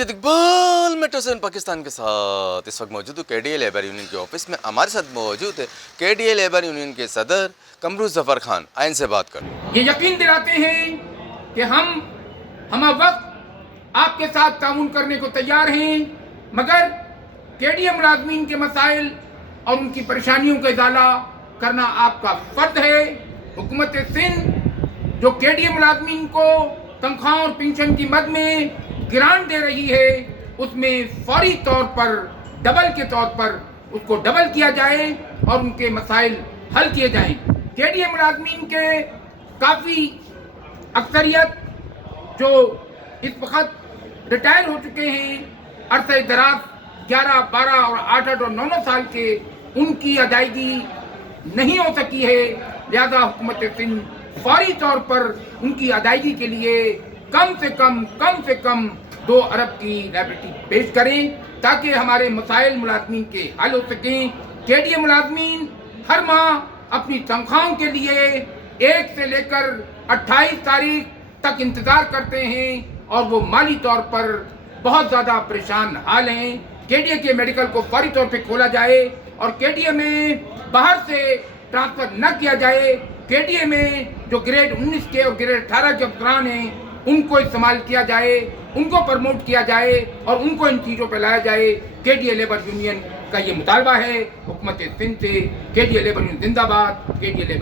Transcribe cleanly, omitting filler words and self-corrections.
مجید Iqbal metro seven Pakistan کے ساتھ اس وقت موجود ہوں کے ڈی اے لیبر یونین کے آفس میں. ہمارے ساتھ موجود ہے کے ڈی اے لیبر یونین کے صدر قمر ظفر خان. آئین سے بات کریں. یہ یقین دلاتے ہیں کہ ہم وقت آپ کے ساتھ تعاون کرنے کو تیار ہیں، مگر کے ڈی اے ملازمین کے مسائل اور ان کی پریشانیوں کا ازالہ کرنا آپ کا فرض ہے. حکومت سندھ جو کے ڈی اے ملازمین کو تنخواہوں اور پنشن کی مد میں گرانٹ دے رہی ہے، اس میں فوری طور پر ڈبل کے طور پر اس کو ڈبل کیا جائے اور ان کے مسائل حل کیے جائیں. کے ڈی اے ملازمین کے کافی اکثریت جو اس وقت ریٹائر ہو چکے ہیں، عرصہ دراز 11، 12 اور 8 اور 9 سال کے، ان کی ادائیگی نہیں ہو سکی ہے. لہذا حکومت سندھ فوری طور پر ان کی ادائیگی کے لیے کم سے کم 2 ارب کی لائبلٹی پیش کریں تاکہ ہمارے مسائل ملازمین کے حل ہو سکیں. کے ڈی اے ملازمین ہر ماہ اپنی تنخواہوں کے لیے 1 سے لے کر 28 تاریخ تک انتظار کرتے ہیں اور وہ مالی طور پر بہت زیادہ پریشان حال ہیں. کے ڈی اے کے میڈیکل کو فوری طور پہ کھولا جائے اور کے ڈی اے میں باہر سے ٹرانسفر نہ کیا جائے. کے ڈی اے میں جو گریڈ 19 کے اور گریڈ 18 کے افسران ہیں ان کو استعمال کیا جائے، ان کو پروموٹ کیا جائے اور ان کو ان چیزوں پہ لایا جائے. کے ڈی اے لیبر یونین کا یہ مطالبہ ہے حکومت سندھ سے. کے ڈی اے لیبر یونین زندہ باد. کے ڈی اے لیبر